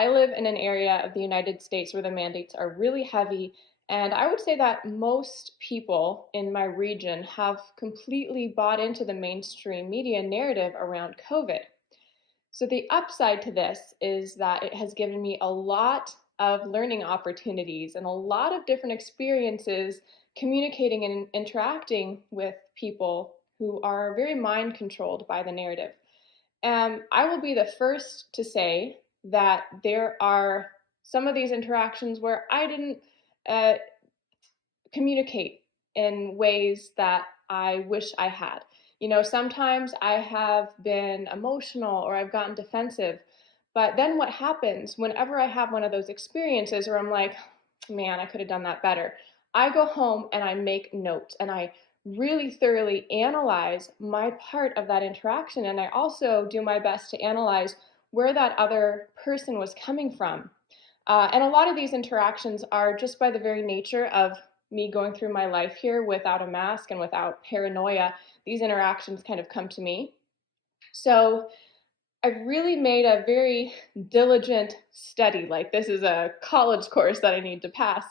I live in an area of the United States where the mandates are really heavy, and I would say that most people in my region have completely bought into the mainstream media narrative around COVID. So, the upside to this is that it has given me a lot of learning opportunities and a lot of different experiences communicating and interacting with people who are very mind controlled by the narrative. I will be the first to say that there are some of these interactions where I didn't uh, communicate in ways that I wish I had. Sometimes I have been emotional or I've gotten defensive. But then what happens whenever I have one of those experiences where I'm like, man, I could have done that better? I go home and I make notes and I really thoroughly analyze my part of that interaction. And I also do my best to analyze where that other person was coming from. And a lot of these interactions are just by the very nature of me going through my life here without a mask and without paranoia. These interactions kind of come to me. So I've really made a very diligent study. Like, this is a college course that I need to pass.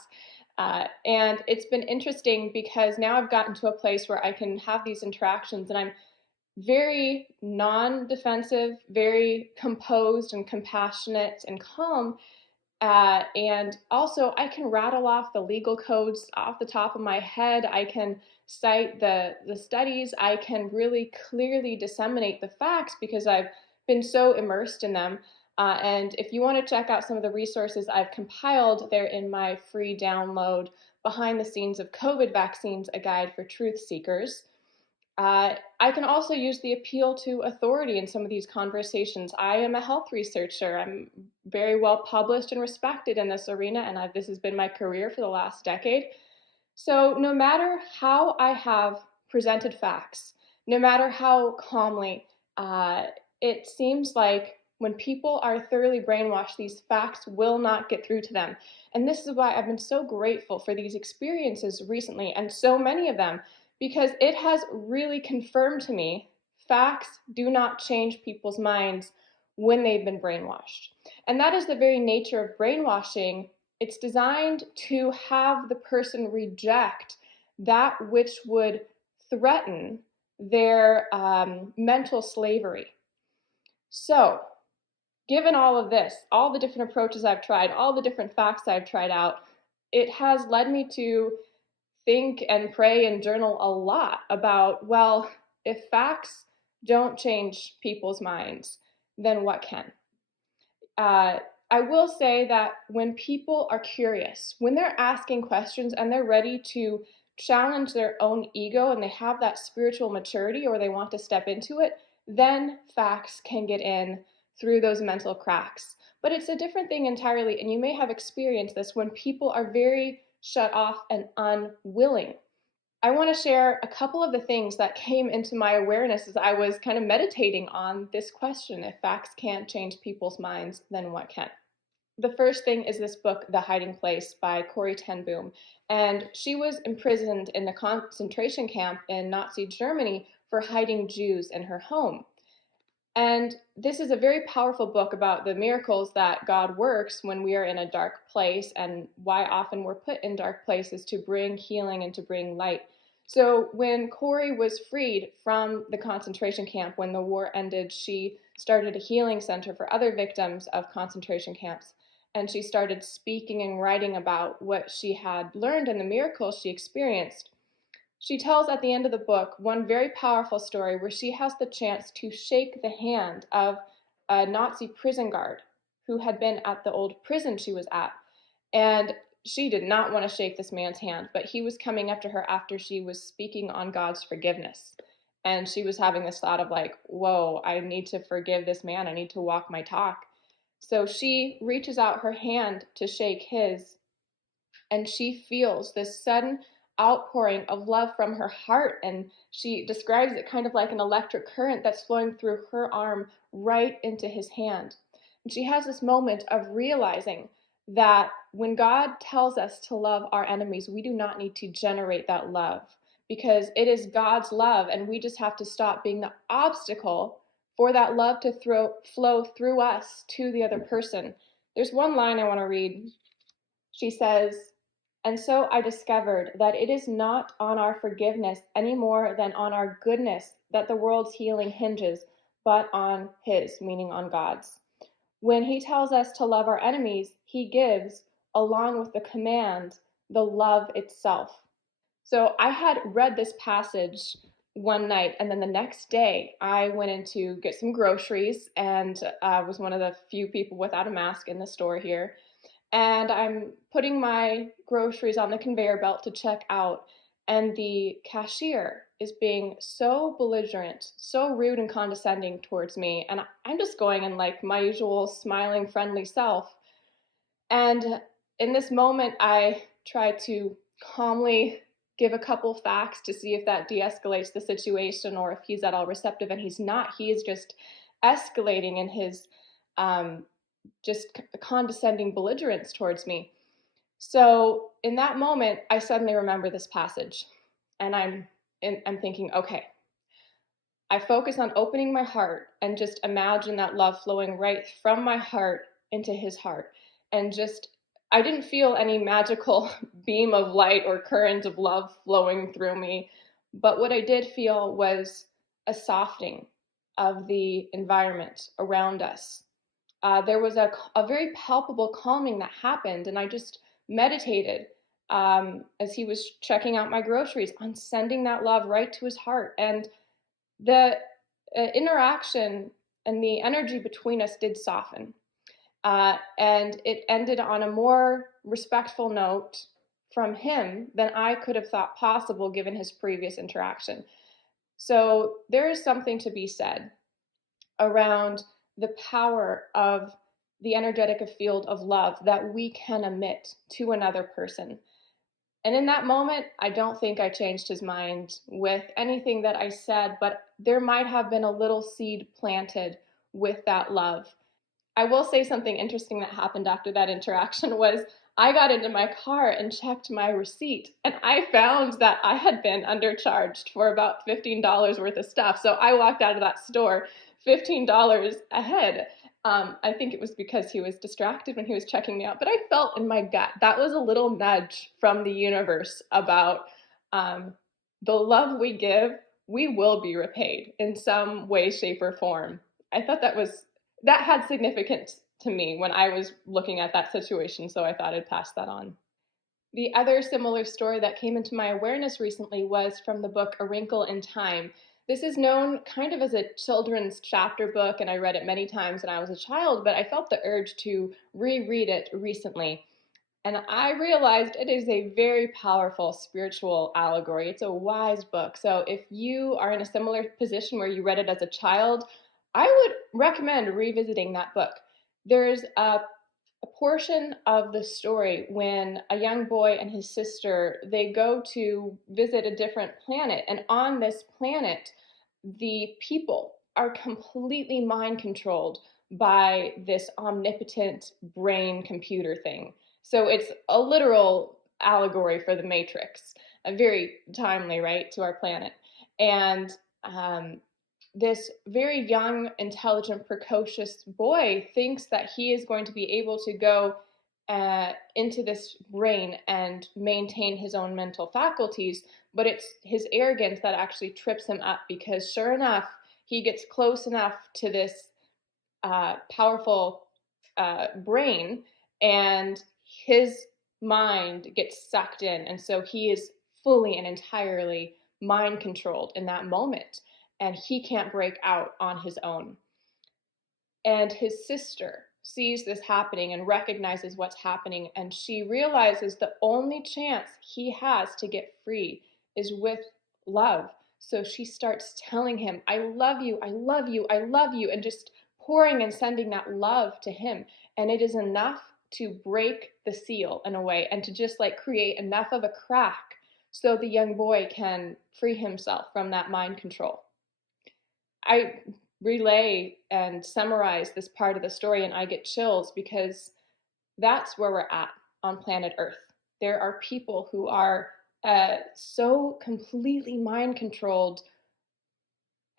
And it's been interesting because now I've gotten to a place where I can have these interactions and I'm very non defensive, very composed and compassionate and calm. And also, I can rattle off the legal codes off the top of my head. I can cite the studies. I can really clearly disseminate the facts because I've been so immersed in them. And if you want to check out some of the resources I've compiled, they're in my free download, Behind the Scenes of COVID Vaccines, a Guide for Truth Seekers. I can also use the appeal to authority in some of these conversations. I am a health researcher. I'm very well published and respected in this arena, and this has been my career for the last decade. So, no matter how I have presented facts, no matter how calmly, it seems like when people are thoroughly brainwashed, these facts will not get through to them. And this is why I've been so grateful for these experiences recently, and so many of them, because it has really confirmed to me facts do not change people's minds when they've been brainwashed. And that is the very nature of brainwashing. It's designed to have the person reject that which would threaten their mental slavery. So, given all of this, all the different approaches I've tried, all the different facts I've tried out, it has led me to think and pray and journal a lot about, well, if facts don't change people's minds, then what can? I will say that when people are curious, when they're asking questions and they're ready to challenge their own ego and they have that spiritual maturity or they want to step into it, then facts can get in through those mental cracks. But it's a different thing entirely, and you may have experienced this when people are very shut off and unwilling. I want to share a couple of the things that came into my awareness as I was kind of meditating on this question: if facts can't change people's minds, then what can? The first thing is this book, The Hiding Place by Corrie ten Boom. And she was imprisoned in a concentration camp in Nazi Germany for hiding Jews in her home. And this is a very powerful book about the miracles that God works when we are in a dark place and why often we're put in dark places to bring healing and to bring light. So when Corrie was freed from the concentration camp, when the war ended, she started a healing center for other victims of concentration camps. And she started speaking and writing about what she had learned and the miracles she experienced. She tells at the end of the book one very powerful story where she has the chance to shake the hand of a Nazi prison guard who had been at the old prison she was at. And she did not want to shake this man's hand, but he was coming up to her after she was speaking on God's forgiveness. And she was having this thought of like, whoa, I need to forgive this man. I need to walk my talk. So she reaches out her hand to shake his, and she feels this sudden outpouring of love from her heart. And she describes it kind of like an electric current that's flowing through her arm right into his hand. And she has this moment of realizing that when God tells us to love our enemies, we do not need to generate that love because it is God's love, and we just have to stop being the obstacle for that love to flow through us to the other person. There's one line I want to read. She says, "And so I discovered that it is not on our forgiveness any more than on our goodness that the world's healing hinges, but on His," meaning on God's. When He tells us to love our enemies, He gives, along with the command, the love itself. So I had read this passage one night, and then the next day I went in to get some groceries and was one of the few people without a mask in the store here. And I'm putting my groceries on the conveyor belt to check out, and the cashier is being so belligerent, so rude and condescending towards me. And I'm just going in like my usual smiling, friendly self. And in this moment, I try to calmly give a couple facts to see if that de escalates the situation or if he's at all receptive. And he's not. He is just escalating in his um, just condescending belligerence towards me. So in that moment, I suddenly remember this passage, and I'm thinking, okay, I focus on opening my heart and just imagine that love flowing right from my heart into his heart. And just, I didn't feel any magical beam of light or current of love flowing through me. But what I did feel was a softening of the environment around us. There was a very palpable calming that happened, and I just meditated as he was checking out my groceries on sending that love right to his heart. And the interaction and the energy between us did soften. And it ended on a more respectful note from him than I could have thought possible given his previous interaction. So there is something to be said around the power of the energetic field of love that we can emit to another person. And in that moment, I don't think I changed his mind with anything that I said, but there might have been a little seed planted with that love. I will say something interesting that happened after that interaction was I got into my car and checked my receipt, and I found that I had been undercharged for about $15 worth of stuff. So I walked out of that store $15 ahead. I think it was because he was distracted when he was checking me out, but I felt in my gut that was a little nudge from the universe about um, the love we give, we will be repaid in some way, shape, or form. I thought that had significance to me when I was looking at that situation, so I thought I'd pass that on. The other similar story that came into my awareness recently was from the book A Wrinkle in Time. This is known kind of as a children's chapter book, and I read it many times when I was a child, but I felt the urge to reread it recently. And I realized it is a very powerful spiritual allegory. It's a wise book. So if you are in a similar position where you read it as a child, I would recommend revisiting that book. There's a portion of the story when a young boy and his sister they go to visit a different planet, and on this planet the people are completely mind controlled by this omnipotent brain computer thing. So it's a literal allegory for the Matrix, a very timely, right, to our planet. And this very young, intelligent, precocious boy thinks that he is going to be able to go into this brain and maintain his own mental faculties, but it's his arrogance that actually trips him up because, sure enough, he gets close enough to this powerful brain and his mind gets sucked in. And so he is fully and entirely mind controlled in that moment. And he can't break out on his own. And his sister sees this happening and recognizes what's happening. And she realizes the only chance he has to get free is with love. So she starts telling him, I love you, I love you, I love you, and just pouring and sending that love to him. And it is enough to break the seal in a way and to just like create enough of a crack so the young boy can free himself from that mind control. I relay and summarize this part of the story and I get chills because that's where we're at on planet Earth. There are people who are so completely mind controlled,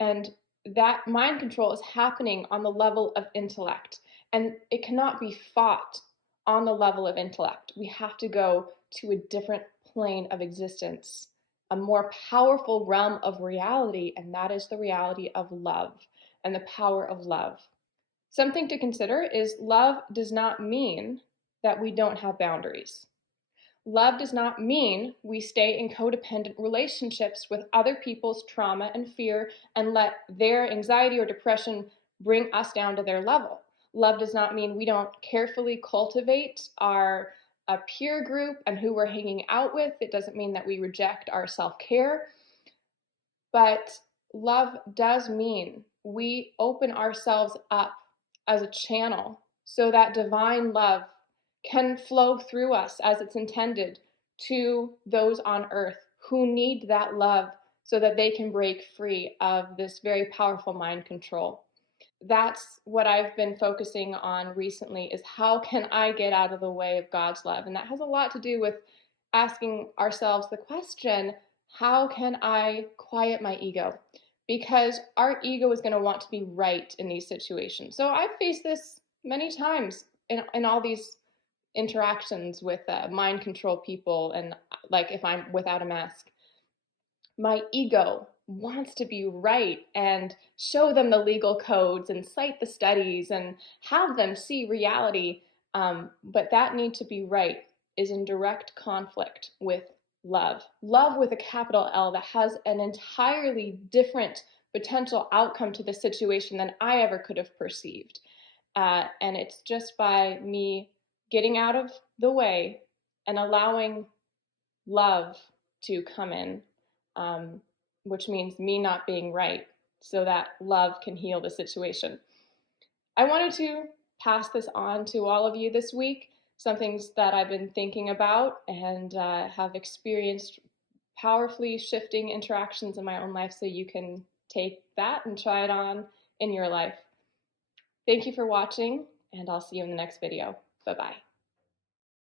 and that mind control is happening on the level of intellect. And it cannot be fought on the level of intellect. We have to go to a different plane of existence, a more powerful realm of reality, and that is the reality of love and the power of love. Something to consider is love does not mean that we don't have boundaries. Love does not mean we stay in codependent relationships with other people's trauma and fear and let their anxiety or depression bring us down to their level. Love does not mean we don't carefully cultivate our peer group and who we're hanging out with. It doesn't mean that we reject our self-care. But love does mean we open ourselves up as a channel so that divine love can flow through us as it's intended to those on earth who need that love so that they can break free of this very powerful mind control. That's what I've been focusing on recently, is how can I get out of the way of God's love? And that has a lot to do with asking ourselves the question, how can I quiet my ego? Because our ego is going to want to be right in these situations. So I've faced this many times in all these interactions with mind control people, and like if I'm without a mask, my ego wants to be right and show them the legal codes and cite the studies and have them see reality. But that need to be right is in direct conflict with love. Love with a capital L that has an entirely different potential outcome to the situation than I ever could have perceived. And it's just by me getting out of the way and allowing love to come in, um, which means me not being right, so that love can heal the situation. I wanted to pass this on to all of you this week, some things that I've been thinking about and have experienced powerfully shifting interactions in my own life, so you can take that and try it on in your life. Thank you for watching, and I'll see you in the next video. Bye-bye.